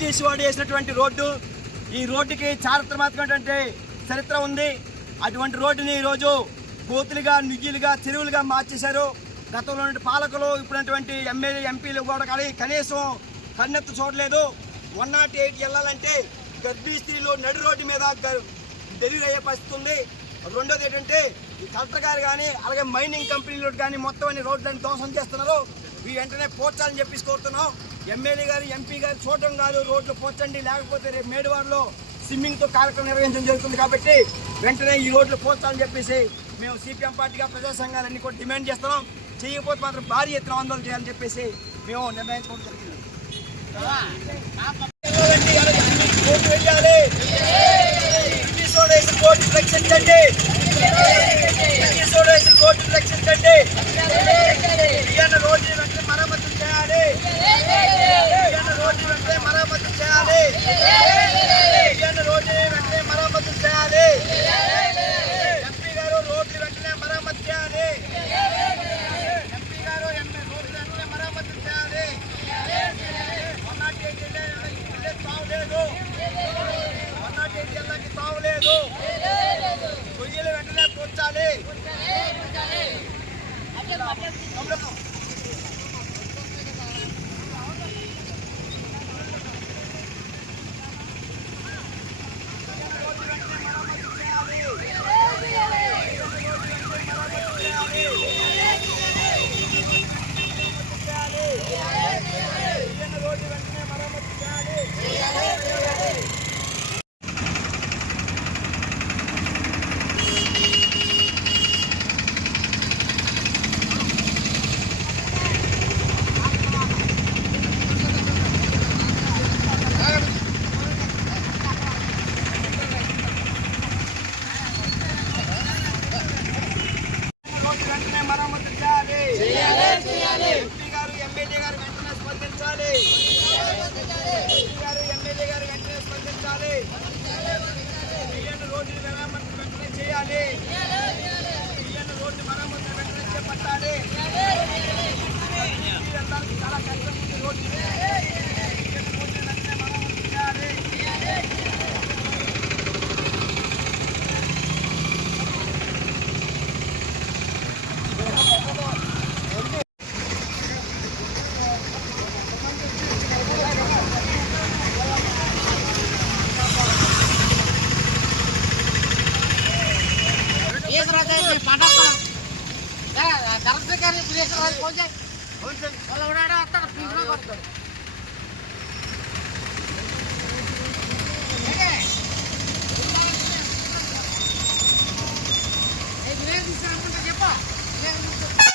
British వాడు వేసినటువంటి road. ఈ రోడ్డుకి చారిత్రాత్మకమైనటువంటి చరిత్ర ఉంది. అటువంటి రోడ్డుని ఈరోజు కోతులుగా, నుయ్యిలుగా, చెరువులుగా మార్చేశారు. గతంలో పాలకులు ఇప్పుడున్నటువంటి ఎమ్మెల్యే, ఎంపీలు కూడా కానీ కనీసం కన్నెత్తు చూడలేదు. 108 వెళ్ళాలంటే గర్భిణీ స్త్రీలు నడి రోడ్డు మీద డెలివరీ అయ్యే పరిస్థితి ఉంది. రెండోది ఏంటంటే ఈ కలెక్టర్ గారు కానీ అలాగే మైనింగ్ కంపెనీలు కానీ మొత్తం అన్ని రోడ్లను ధ్వంసం చేస్తున్నారు. ఈ వెంటనే పోర్చాలని చెప్పేసి కోరుతున్నాం. ఎమ్మెల్యే గారు, ఎంపీ గారు చూడటం కాదు, రోడ్లు పోర్చండి, లేకపోతే రేపు మేడివాడలో స్విమ్మింగ్తో కార్యక్రమం నిర్వహించడం జరుగుతుంది. కాబట్టి వెంటనే ఈ రోడ్లు పోర్చాలని చెప్పేసి మేము సిపిఎం పార్టీగా ప్రజా సంఘాలన్నీ కూడా డిమాండ్ చేస్తున్నాం. చేయకపోతే మాత్రం భారీ ఎత్తున ఆందోళన చేయాలని చెప్పేసి మేము నిర్ణయించుకోవడం జరిగింది. రోడ్డు రక్షించండి, రోడ్డు రక్షించండి. రోడ్డు వెంటనే మరమ్మతులు చేయాలి, రోడ్డు వెంటనే మరమ్మతులు చేయాలి, రోడ్డు వెంటనే మరమ్మతులు చేయాలి. ఎంపీ గారు రోడ్లు వెంటనే మరమ్మతు చేయాలి, ఎంపీ గారు రోడ్లు వెంటనే మరమ్మతులు చేయాలి. 108 వెళ్ళే తావులేదు, 108 వెళ్ళకి తావులేదు. గొయ్యలు వెంటనే కూర్చాలి. రోడ్డు మరమ్మతులు వెంటనే చేపట్టాలి. చాలా కష్టం ఉంది. రోడ్డు వెంటనే మరమ్మతులు చేయాలి. చెప్ప